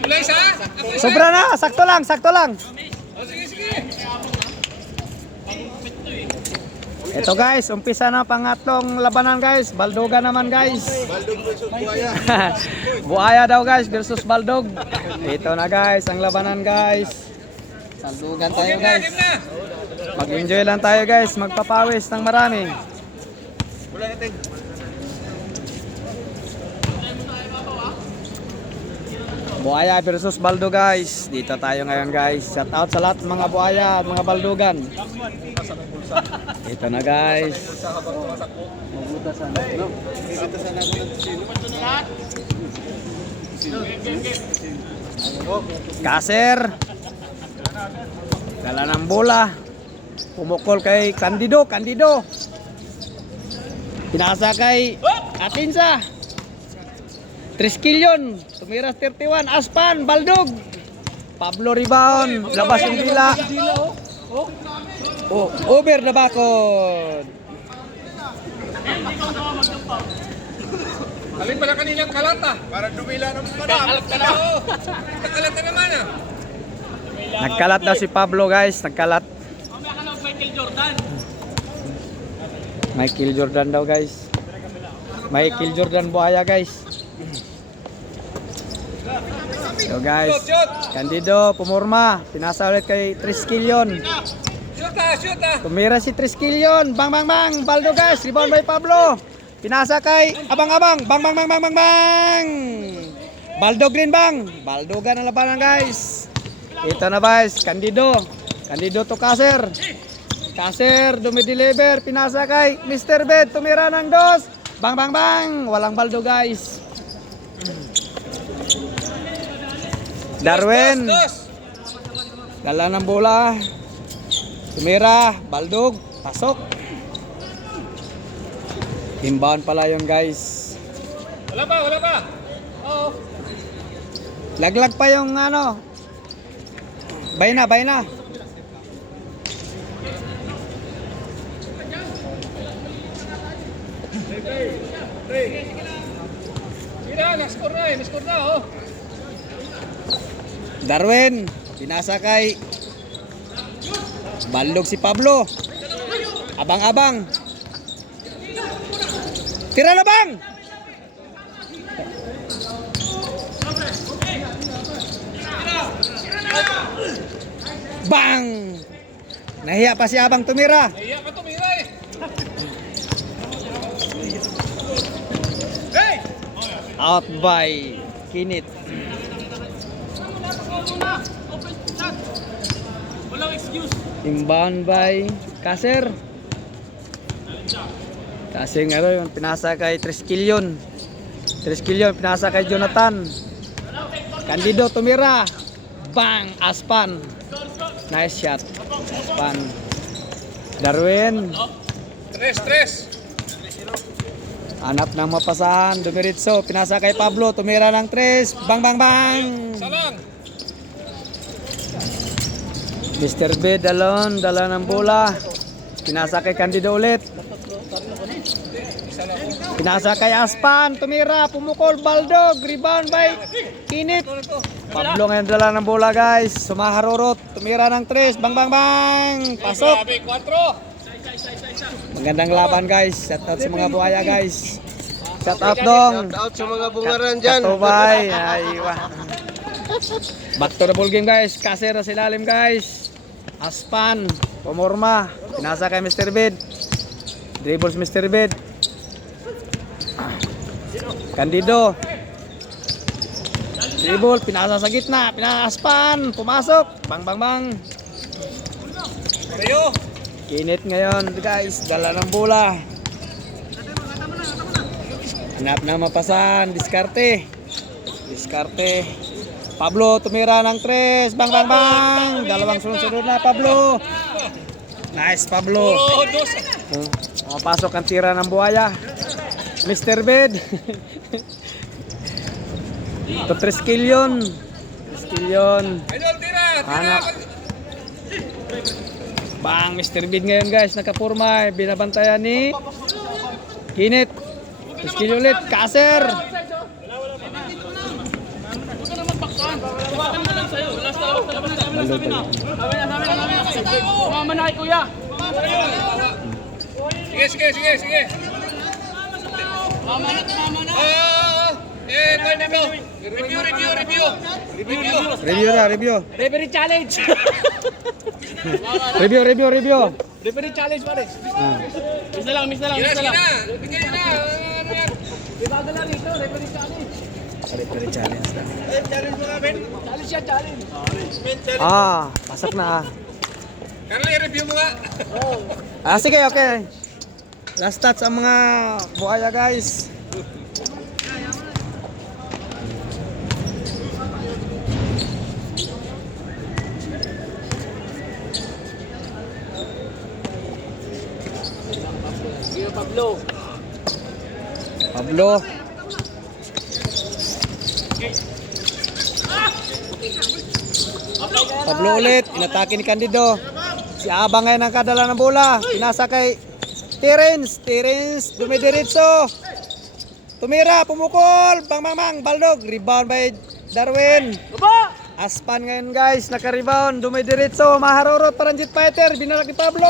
Blaze ha? Sobra na, sakto lang, sakto lang. Sige, sige. Ito guys, umpisa na pangatlong labanan guys. Baldoga naman guys. Baldog versus Buaya. Buaya daw guys versus Baldog. Ito na guys, ang labanan guys. Saldugan tayo Game na, guys. game na. Mag-enjoy lang tayo guys, magpapawis ng marami. Wala natin. Buaya versus Baldo guys. Dito tayo ngayon guys. Shout out sa lahat ng mga buaya at mga baldugan. Ito na guys. Kaser. Dala ng bola. Pumukol kay Candido. Pinasa kay Atinsa. Triskilyon. Tumiras 31. Aspan. Baldog. Pablo rebound. Labas yung dila. Oh, over na bakod. Alin pala kanilang kalata? Para dumila ng Kalat ka na. Kalat na naman ah. Nagkalat daw si Pablo guys. Nagkalat. Michael Jordan daw guys. Michael Jordan Buaya guys. So guys, Candido pumurma, pinasa ulit kay Triskilyon. Shoot ah. Tumira si Triskilyon, bang. Baldo guys, rebound by Pablo. Pinasa kay abang. Bang. Baldo green bang. Baldogan ang labanan guys. Ito na guys, Candido to Kaser. Kaser dumideliver, pinasa kay Mr. Bed, tumira ng dos. Bang. Walang Baldo guys. Darwin. Dala ng bola. Tumira, Baldog, pasok. Inbound pala yun guys. Wala pa. Oo. Laglag pa yung ano. Bayna. Mira, na-score na oh. Darwin, pinasa kay Baldog si Pablo. Abang. Tira na bang! Bang! Nahiya pa si Abang tumira. Iya ka tumira eh. Hey! Out by Kinit. Inbound by Kaser. Kasi nga yung pinasa kay Triskilyon. Pinasa kay Jonathan. Candido tumira. Bang! Aspan. Nice shot. Aspan. Darwin. Tres. Hanap ng mapasahan. Dumiritso. Pinasa kay Pablo. Tumira ng 3. Bang. Salang. Mr. Bed alone. Dala ng bola. Pinasa kay Candido ulit. Pinasa kay Aspan. Tumira. Pumukol. Baldog. Rebound by Kinit. Pablo ngayon dala ng bola guys. Sumaharurot. Tumira ng 3. Bang. Pasok. Grabe, 4. Magandang laban guys. Shout out sa mga buhaya guys. Shout out dong. Shout out sa mga bungaran dyan. Katubay. Aywa. Back to the ball game guys. Kaser sa ilalim guys. Aspan. Pumorma. Pinasa kay Mr. Bed. Dribbles Mr. Bed. Candido. Dribble. Pinasa sa gitna. Pinaspan. Pumasok. Bang. Tayo. Kinit ngayon guys. Dala ng bola. Hanap na mapasan. Diskarte. Pablo tumira ng 3. Bang. Dalawang sunod na Pablo. Nice Pablo. Oh, dos. Mapasok ang tira ng buhaya. Mr. Bed. Ito Triskilyon. Idol, tira. Anak. Bang, Mr. Bed ngayon guys. Nakapurma. Binabantayan ni Kinit. Triskilyon ulit. Kaser. Mama na kay kuya. Sige. Mama na. Review. Referee challenge. Review. Referee challenge pare. Miss na lang. Bigay na. Ibagal na rito, referee challenge. Challenge na. Challenge mo namin. Challenge. Pasok na. Kaya i-review mo nga. Sige, okay. Last touch ang mga buhaya guys. Pablo. Pablo ulit, inatake ni Candido. Si Abang ngayon ang kadala ng bola. Pinasa kay Terence, dumidiretso. Tumira, pumukol, bang, Baldog. Rebound by Darwin. Aspan ngayon guys, naka-rebound, dumidiretso. Maharurot, Paranjit Fighter, binalak ni Pablo.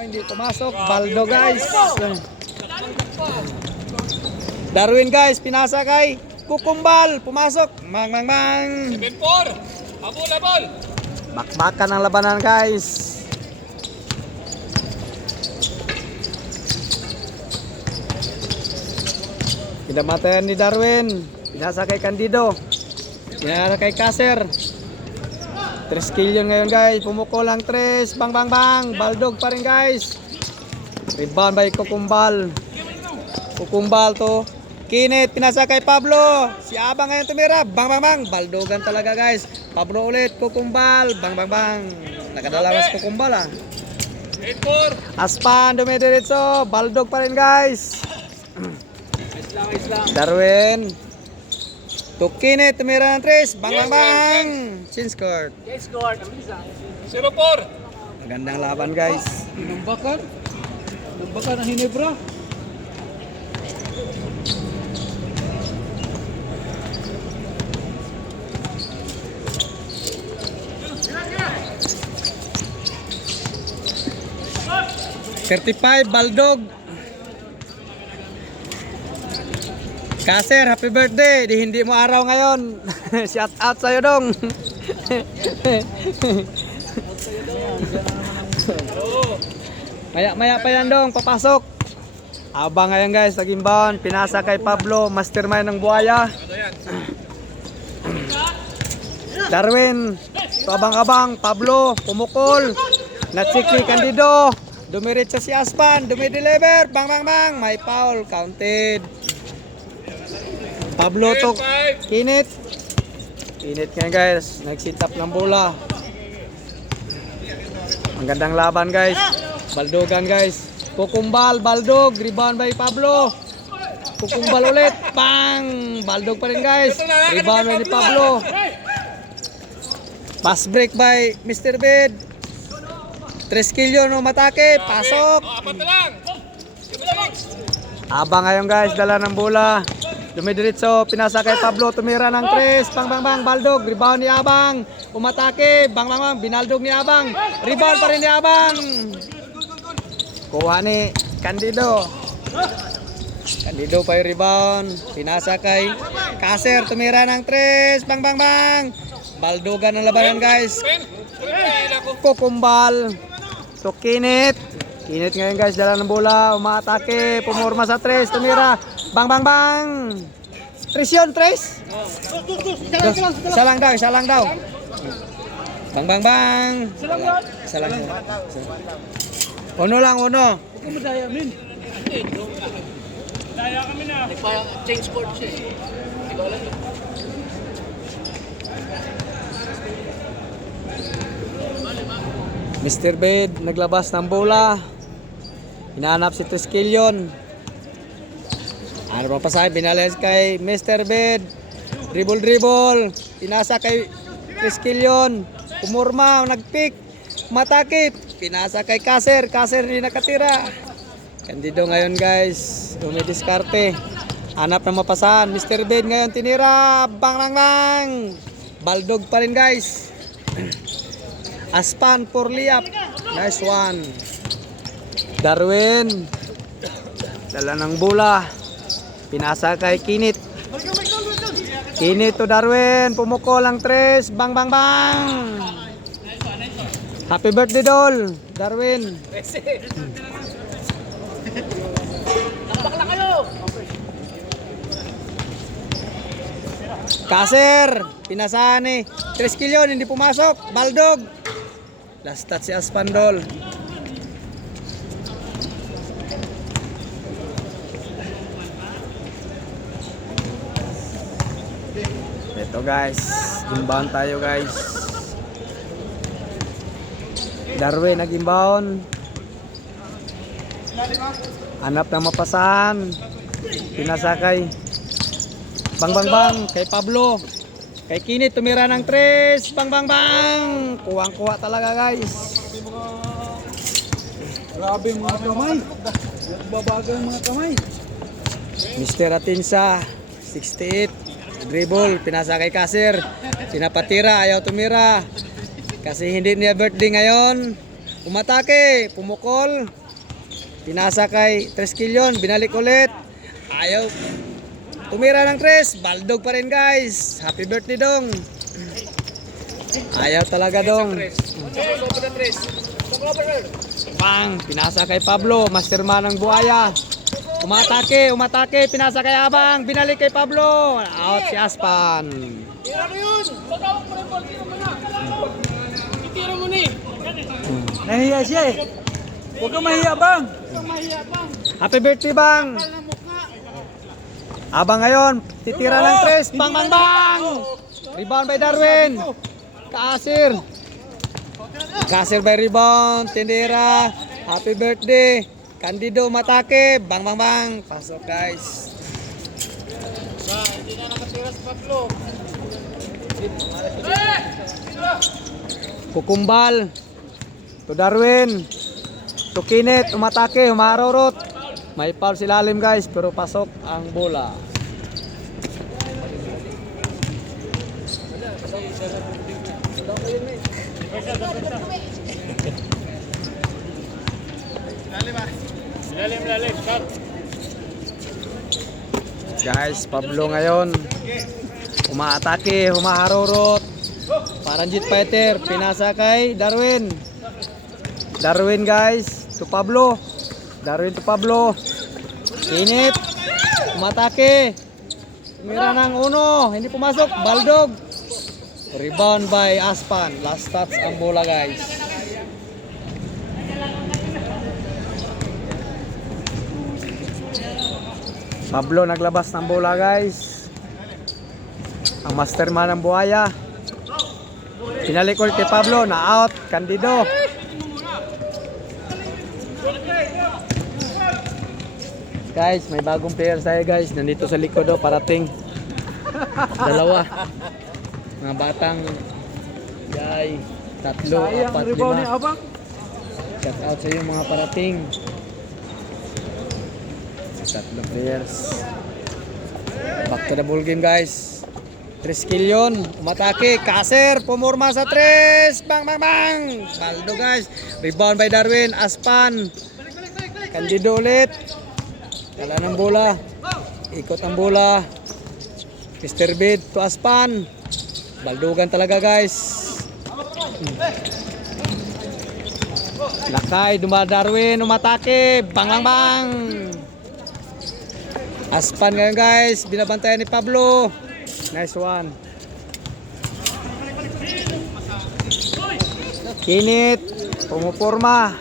Hindi pumasok, Baldog guys. Darwin guys, pinasa kay Kukumbal, pumasok. Mang. 7-4. Habol. Bakbakan ang labanan guys. Pinamatayan ni Darwin. Pinasa kay Candido. Pinasa kay Kaser. 3 kill yun ngayon guys. Pumukol ang 3. Bang. Baldog pa rin guys. Rebound by Kukumbal to Kinit. Pinasa kay Pablo. Si Abang ngayon tumira. Bang. Baldogan talaga guys. Pablo ulit. Kukumbal. Bang. Nakadalawas Kukumbal 8-4. Aspan dumidiretso. Baldog pa rin guys. Darwin. Kinit. Tumira ng 3. Bang. Chin scored. 0-4. Magandang laban guys. Nambakan ng Hinebra. Baldog. Kaser, happy birthday. Di hindi mo araw ngayon. Shout out sa'yo dong. Maya pa yan dong, papasok. Abang ngayon guys, nag-inbound. Pinasa kay Pablo, mastermind ng buhaya. Darwin, abang, Pablo, pumukol. Natsikli Candido. Dumiretso si Aspan, dumideliver. Bang. May foul, counted. Pablo to Kinit ngayon guys, nag-sit up ng bola. Ang gandang laban guys. Baldogan guys. Kukumbal, Baldog, rebound by Pablo. Kukumbal ulit, bang! Baldog pa rin guys. Rebound by ni Pablo. Pass break by Mr. Bed. 3 kill yun, matake, pasok. Apat na lang. Abang ngayon guys, dala ng bola. Dumidiretso, pinasa kay Pablo, tumira ng 3. Bang, Baldog, rebound ni Abang. Umatake, bang, binaldog ni Abang. Rebound pa rin ni Abang. Kuha ni Candido. Candido pa yung rebound. Pinasa kay Kaser, tumira ng 3. Bang. Baldogan ang labanan guys. Kukumbal. To Kinit ngayon guys, dala ng bola, umaatake, pumorma sa 3, tumira. Bang. 3 yun, 3? Isa lang daw. Bang. Isa lang. Uno lang. Daya kami na. Change court siya. Mr. Bed naglabas ng bola. Hinahanap si Triskelion. Ano pa pasahin? Binalis kay Mr. Bed. Dribble. Pinasa kay Triskelion. Pumurma, nagpick. Matakip. Pinasa kay Kaser. Kaser hindi nakatira. Candido ngayon guys. Dumidiskarte. Hanap ng mapasahan. Mr. Bed ngayon tinira. Bang. Baldog pa rin guys. Aspan for layup. Nice one. Darwin. Dala ng bola. Pinasa kay Kinit. Kinit to Darwin. Pumukol ang tres. Bang bang bang. Happy birthday Dol. Darwin. Bakla kayo! Kaser, pinasahan eh. 3 kilyon, hindi pumasok. Baldog. Last touch si Aspandol. Ito guys, inbound tayo guys. Darwin nag-inbound. Hanap ng mapasahan. Pinasakay. Bang bang bang kay Pablo. Kay Kinit tumira ng 3. Bang bang bang. Kuwang-kuwa talaga guys. Grabe mga kamay. Babagal mga kamay. Mr. Atinsa 68. Dribble, pinasa kay Kaser. Pinapatira, ayaw tumira. Kasi hindi niya birthday ngayon. Umatake, pumukol. Pinasa kay 3 kilyon, binalik ulit. Ayaw tumira ng 3, Baldog pa rin guys. Happy birthday Dong. Ayaw talaga Dong. Bang, pinasa kay Pablo, masterman ng buhaya. Umatake, pinasa kay Abang, binalik kay Pablo. Out si Aspan. Tira mo yun! Pagkawag mo rin, tira mo na! Itira mo na eh! Nahiya siya eh. Huwag kang mahiya bang. Mahiya bang! Happy birthday Bang. Kal na mukha! Abang ngayon, titira ng 3. Bang bang bang. Rebound by Darwin. Kasir. Kasir by rebound. Tindera. Happy birthday. Candido umatake. Bang bang bang. Pasok guys. Hindi na nakatira si Pablo. Kukumbal. To Darwin. To Kinit. Umatake. Humarorot. May foul si lalim guys. Pero pasok ang bola. Lalim, shot! Guys, Pablo ngayon umaatake, humaharurot. Parang jet fighter, pinasa kay Darwin. Darwin guys, to Pablo. Darwin to Pablo. Kinit. Umatake. Mira ng 1, hindi pumasok. Baldog. Rebound by Aspan. Last touch ang bola guys. Pablo naglabas ng bola guys. Ang masterman ng buhaya. Pinalikol kay Pablo na out. Candido. Guys, may bagong player tayo guys. Nandito sa likod parating. Dalawa. Mga batang yay. 3, 4, 5. Shout out sa iyo mga parating. 3 players. Back to the ball game guys. 3 kilyon. Umatake. Kaser. Pumurma sa 3. Bang bang bang. Baldo guys. Rebound by Darwin. Aspan. Candido ulit. Dala ng bola. Ikot ang bola. Mr. Bid to Aspan. Baldugan talaga guys. Lakay. Darwin. Umatake. Bang bang bang. Aspan ngayon guys, binabantayan ni Pablo. Nice one. Kinit, pumuporma.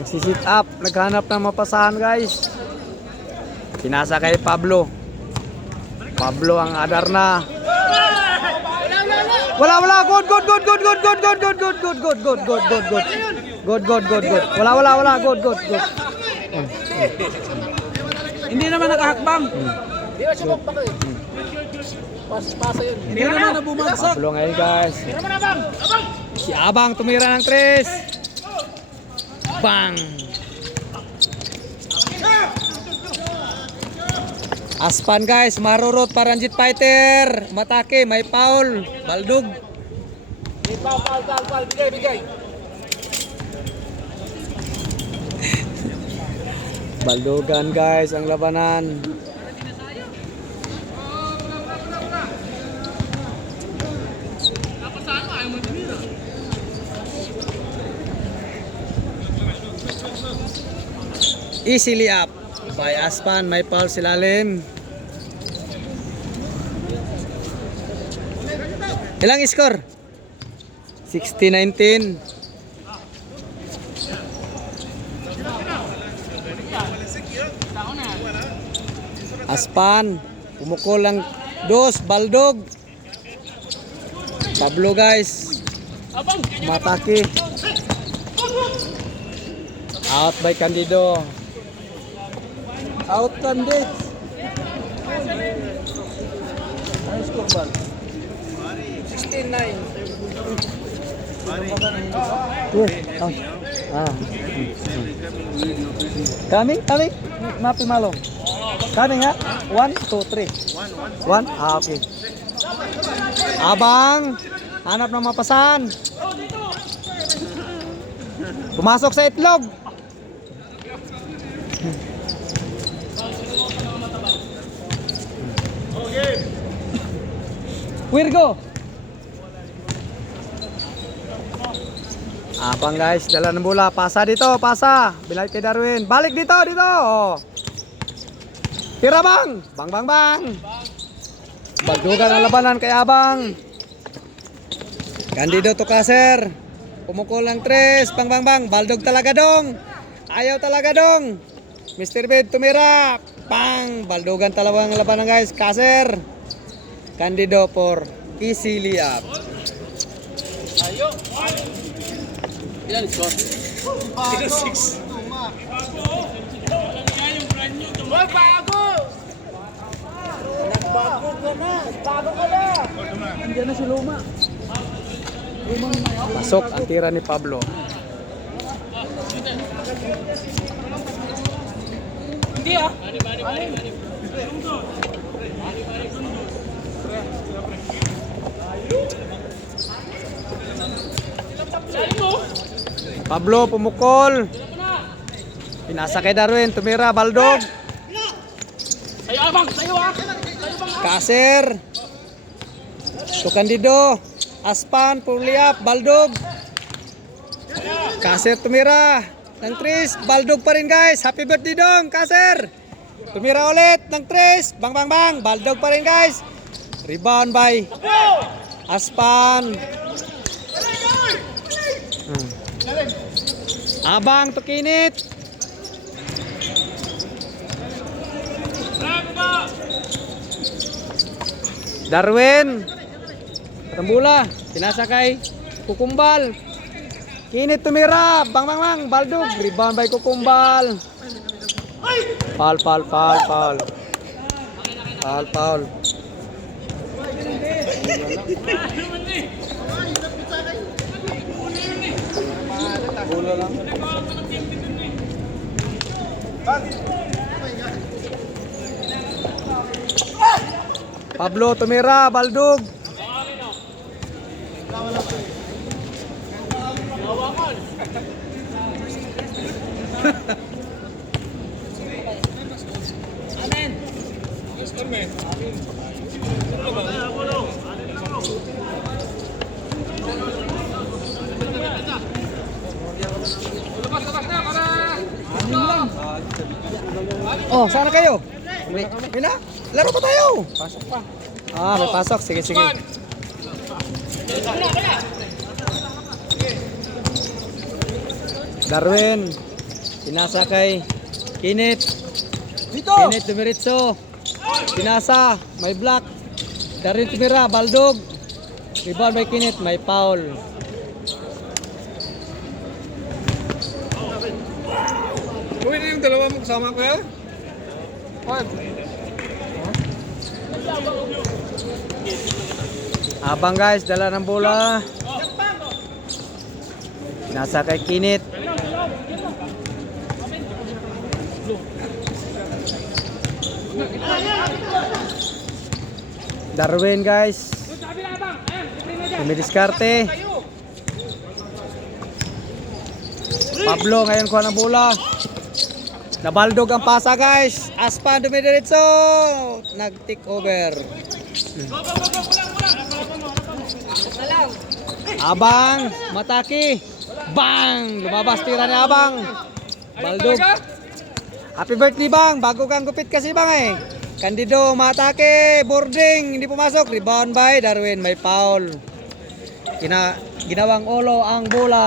Nagsisit up, naghanap ng mapasahan guys. Pinasa kay Pablo. Pablo ang adar na. Wala. Good. Good. Hindi naman nakahakbang. Hindi na siya magpaka eh. Pasa yun. Hindi naman nabumagsak. Pablo ngayon guys. Tira mo na bang! Abang! Si Abang tumira ng 3. Bang! Aspan guys, marurot Paranjit Fighter. Matake, may foul. Baldog. Pal. Bigay. Baldogan guys ang labanan. Easily up by Aspan, may foul silalim. Ilang score? 60-19. Aspan, pumukol lang dos, Baldog. Pablo guys, matake. Out by Candido. Out candidates. Ano score ba? 16-9. Coming. Mapi malong. Coming ha? 1, 2, 3. 1? Okay. Abang, hanap ng mapasan. Pumasok sa itlog. Virgo. Abang guys, dala ng bola. Pasa dito, pasa. Bilay kay Darwin. Balik dito. Oh. Tira bang. Bang. Baldugan ang labanan kay Abang. Candido to Kaser. Pumukol ng 3. Bang. Baldog talaga dong. Ayaw talaga dong. Mr. Bed tumira. Pang. Baldugan talaga ang labanan guys. Kaser. Candido for easily up. Ilan score? 6. Hoy, bago! Nagbago ka na! Andiyan na si Luma. Pasok ang tira ni Pablo. Hindi ah. Pablo pumukol. Pinasa kay Darwin, tumira Baldog. Sayo abang, sayo ah. Kaser. To Candido. Aspan puliap Baldog. Kaser tumira ng 3. Baldog pa rin guys. Happy birthday dong, Kaser. Tumira ulit ng 3. Bang. Baldog pa rin guys. Rebound by Aspan. Abang to Kinit. Darwin. Tambula. Pinasa kay Kukumbal. Kinit tumira. Bang. Baldog. Rebound by Kukumbal. Foul. Bola lang. Pablo tumira, Baldog. Oh, sana kayo? Mina, laro pa tayo. Pasok pa. Ah, may pasok. Sige. Darwin, pinasa kay Kinit. Dito. Kinit dumiritso. Pinasa, may block. Darwin tumira, Baldog. Rebound by Kinit, may foul. Uy, na yung dalawa mo kasama ko ya? Abang guys, dala ng bola. Nasa kay Kinit. Darwin guys. Dumidiskarte. Pablo ngayon kuha ng bola. Nabaldog ang pasa guys. Aspan dumidiretso. Nag-take over. Abang, Mataki. Bang! Lumabas tira ni Abang. Baldog. Happy birthday Bang. Bago kang gupit kasi Bang eh. Candido, Mataki. Boarding. Hindi pumasok. Rebound by Darwin. May foul. Ginawang ulo ang bola.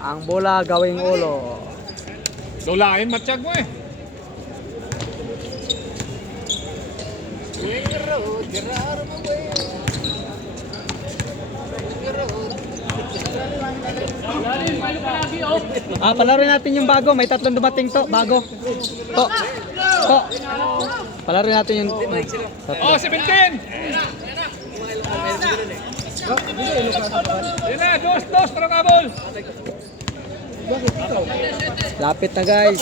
Ang bola gawing ulo. Dolain matsyag mo eh. Palaro natin yung bago. May tatlong dumating to. Bago. To. Palaro natin yung Oh, 17! Yan na, dos, trokabol! lapit na guys.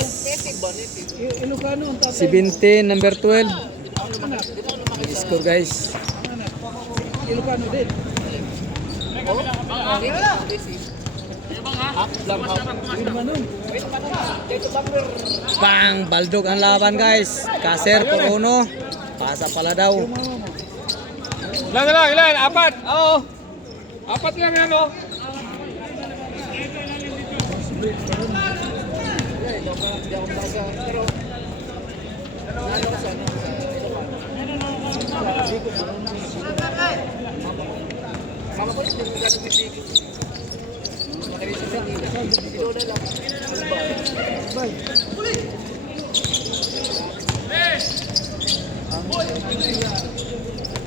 17, number 12. Score guys. Bang! Baldog ang laban guys. Kaser por uno. Pasa pala daw. Ilan? Apat! Oo! Apat lang yan oh!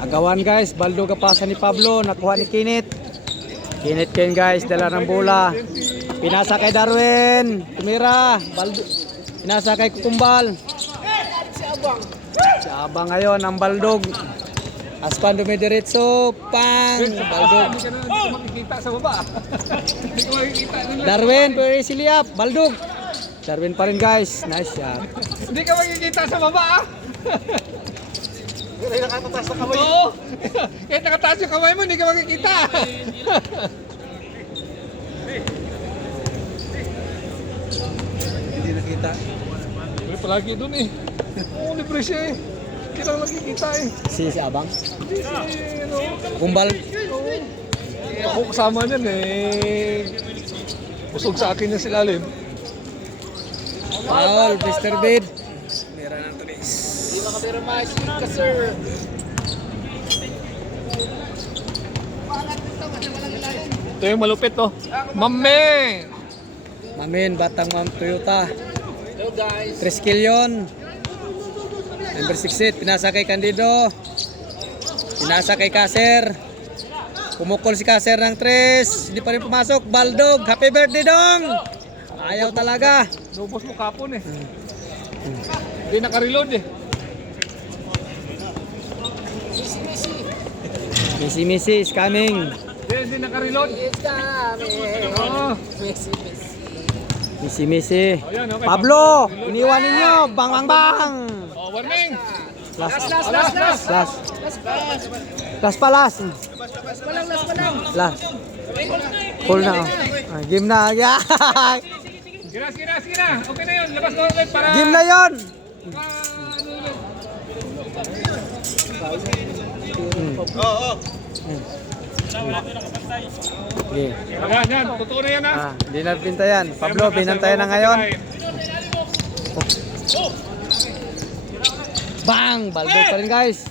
Agawan guys, Baldog pasa ni Pablo, nakuha ni Kinit. Kinit Ken guys, dala ng bola. Pinasa kay Darwin, tumira. Baldog. Pinasa kay Kukumbal. Si Abang ngayon ang Baldog. Aspan dumidiretso, pang. Baldog. Hindi ka makikita sa baba. Hindi ka makikita. Darwin, pwede siliap. Baldog. Darwin pa rin guys, nice shot. Hindi ka makikita sa baba ah! Kaya nakatatas na kamay. Oo! Kahit nakataas yung kamay mo, hindi ka makikita! Hindi nakita. May palagi dun eh. Oo, libre siya eh. Hindi lang nakikita eh. Si Abang. Hindi si, ano, Kumbal. ako kasama niyan eh. Busog sa akin yung silalim. Foul, Mr. Bid. Ito yung malupit to. Mame! Mamin, Batang Ma'am Toyota. 3 skill yun. Number 68, pinasa kay Candido. Pinasa kay Kaser. Pumukol si Kaser ng 3. Hindi pa rin pumasok. Baldog, happy birthday dong! Ayaw talaga. Lubos mo kapon eh. Hindi naka-reload eh. Missy is coming. Hindi naka-reload. Oo. Missy. Ayan, okay. Pablo, iniwan ninyo. Bang, bang, bang. Oh, warning! Last. Last! Last pa last. Last. Full na. Game na. Sige na. Okay na yun. Labas na ulit para... Game na yon. Okay. Yan. Totoo na yan ha. Hindi na pintayan. Pablo, binantayan na ngayon. Bang! Baldog pa rin guys.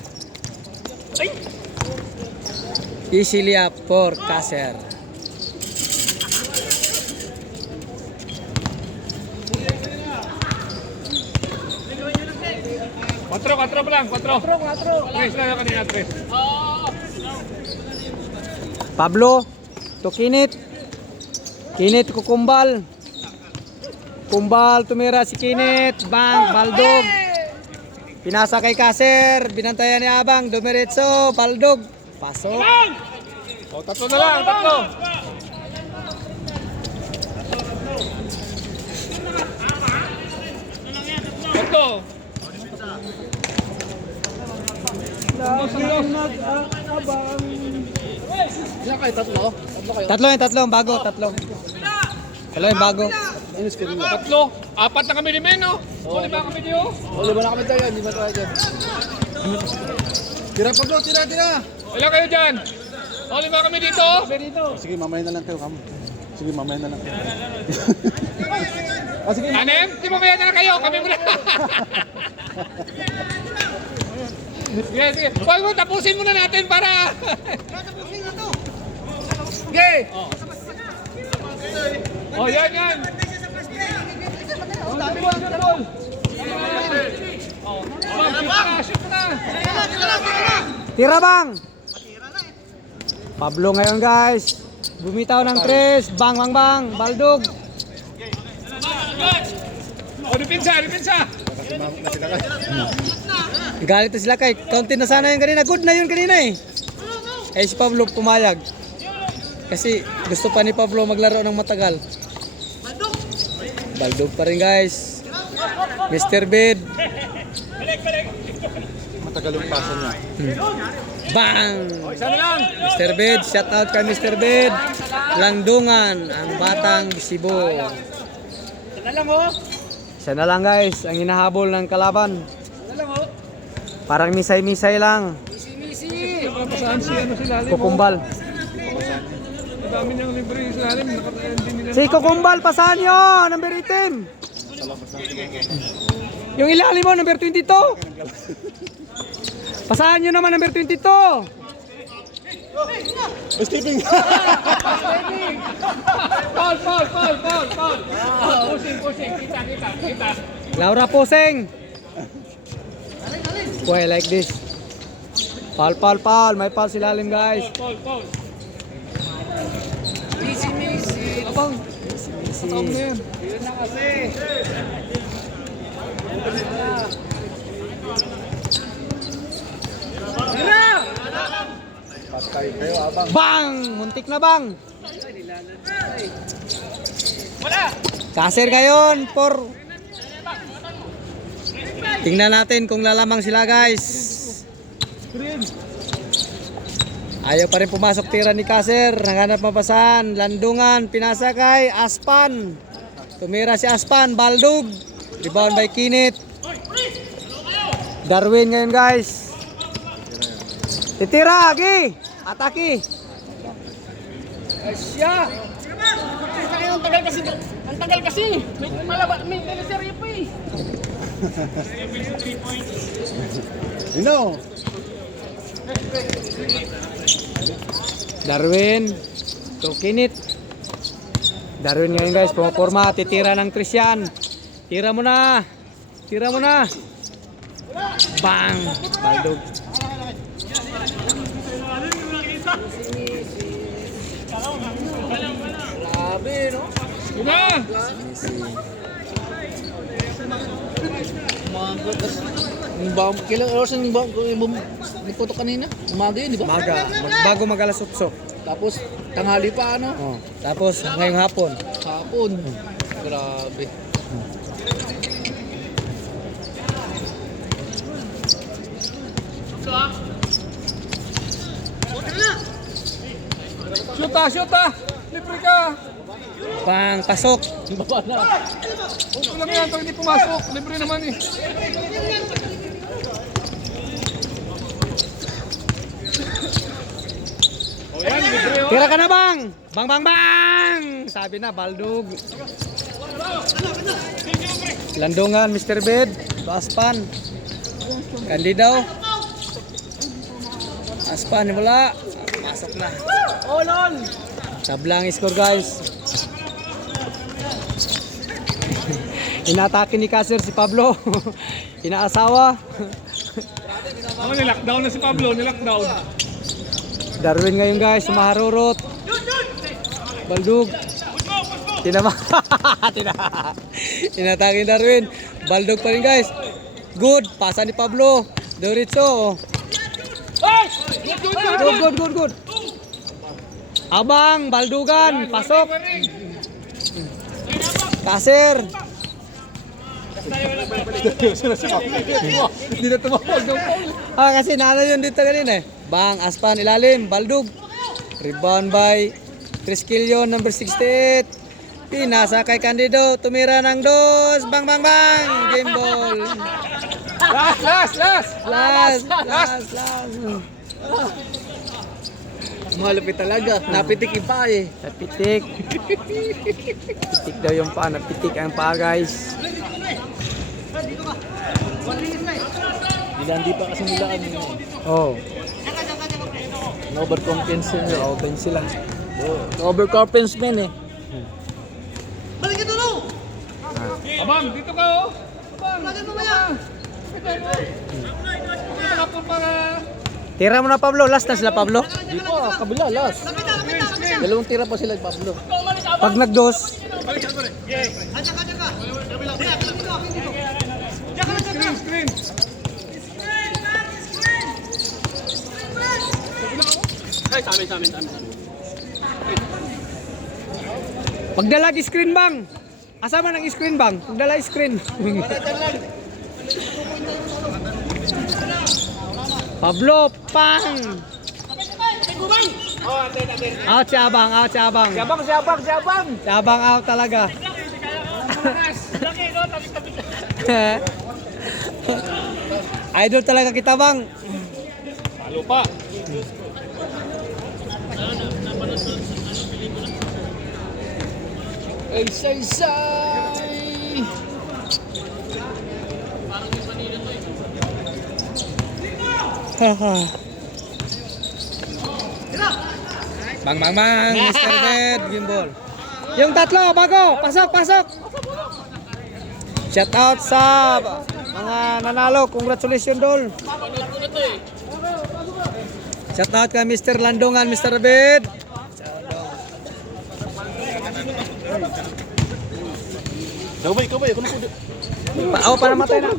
Easily up for Kaser. Quatro pa lang. 4. 3 na yung kanina. 3. Pablo, to Kinit. Kinit Kukumbal. Kumbal, tumira si Kinit. Bang! Baldog. Pinasa kay Kaser. Binantayan ni Abang. Dumiretso. Baldog. Pasok. O, 3 na lang. 3. Nag-abang. Sino kayo? Tatlo? Tatlo kayo? Tatlo yung bago, tatlo. Tatlo yung bago. Tatlo? Apat na kami ni Meno. O, lima kami niyo. O, lima na kami tayo. Lima tayo dyan. Tira Pablo, tira. Ilan kayo dyan? O, lima kami dito. Sige, mamaya na lang kayo, Kam. Sige, mamaya na lang. Anem? Di mamaya na lang kayo. Kami muna. Sige. Huwag mo, tapusin muna natin para... Sige. Oh, yan. Shoot na. Tira bang! Pablo ngayon guys. Bumitaw ng tres. Bang. Baldog. Oh, dipinsa. Galit na sila kay. Kaunti na sana yung kanina. Good na yun kanina eh. Eh si Pablo pumayag. Kasi gusto pa ni Pablo maglaro ng matagal. Baldog pa rin guys. Mr. Bed. Matagal yung pasa niya. Bang! Isa na lang. Mr. Bed, shout out kay Mr. Bed. Langdungan, ang batang bisibo. Siya na lang guys, ang hinahabol ng kalaban. Parang misay-misay lang. Saan sila? Kukumbal. Dami niyang libre sa lalim. Nakatayan din nila. Si Kukumbal, pasahan nyo! Number 18. Yung ilalim mo, number 22. Pasahan nyo naman, number 22. Stepping! Paul. Pushing. Kita. Laura Poseng. Boy, I like this. Paul. May foul si lalim guys. Paul. Abang. Stop na yan. Yun na kasi. Patay kayo, abang. Bang! Muntik na bang. Wala. Kaser ngayon for... Tingnan natin kung lalamang sila guys. Ayaw pa rin pumasok tira ni Kaser. Naghanap mapasan. Landungan, pinasa kay Aspan. Tumira si Aspan, Baldog. Rebound by Kinit. Darwin ngayon guys. Titira, Agi. Ataki. Asya. Ang tagal kasi. May teleserye pa eh. Dino! Darwin. To Kinit. Darwin ngayon guys, pumaporma. Titira ng Trisyan. Tira mo na. Bang. Baldog. Grabe, no? Una! Kailan oras yung puto kanina? Umaga yun, di ba? Bago mag-alas 8. Tapos, tanghali pa ano? Oh. Tapos ngayong hapon. Hapon. Grabe. Shoot ah! Libre ka! Bang, pasok. Baba na. Okay lang yan pag hindi pumasok. Libre naman eh. Oh yan, libre oh. Tira ka na bang. Bang. Sabi na, Baldog. Landungan, Mr. Bed. Aspan. Kandi daw. Aspan, wala. Masok na. Oh, lol! Tablang score guys. Inatake ni Kaser si Pablo. Inaasawa. Ako nilockdown na si Pablo, nilockdown. Darwin ngayon guys, sumaharurot. Baldog. Inatake ni Darwin. Baldog pa rin guys. Good. Pasa ni Pablo. Doritso. Good. Abang, Baldugan, pasok. Kaser. Hindi na tumawag. Kasi nalo yun dito kanina eh. Bang, Aspan, ilalim, Baldog. Rebound by Triskelion, number 68. Pinasa kay Candido, tumira ng dos. Bang, bang, bang. Game ball. Last! Last. Malupit talaga. Napitik ipa eh. Napitik. Pitik daw yung paa. Napitik ang paa, guys. Hindi pa kasi nila Oh. overcompensate nila. Open sila. Overcompensate eh. Abang, dito ka oh! Abang! Lagyan mo maya! Kapon para... Tira mo na, Pablo. Last na sila, Pablo. Di pa, kabila, last. Dalawang tira pa sila, Pablo. Pag nagdos, Screen! Ay, sa amin. pagdalag screen bang. Asa man ang screen bang? Pagdala screen. Pablo, pang! Out si Abang, out si Abang. Siabang! Si Abang out talaga. Idol talaga kita, Bang. Palo pa! Ay, say! Bang, bang, bang. Mr. Bed, gimbal. Yung tatlo, bago. Pasok. Shout out sa mga nanalo. Congratulations, Dol. Shout out kay Mr. Landongan, Mr. Bed. Ikaw ba? Ako na po. Para matay na.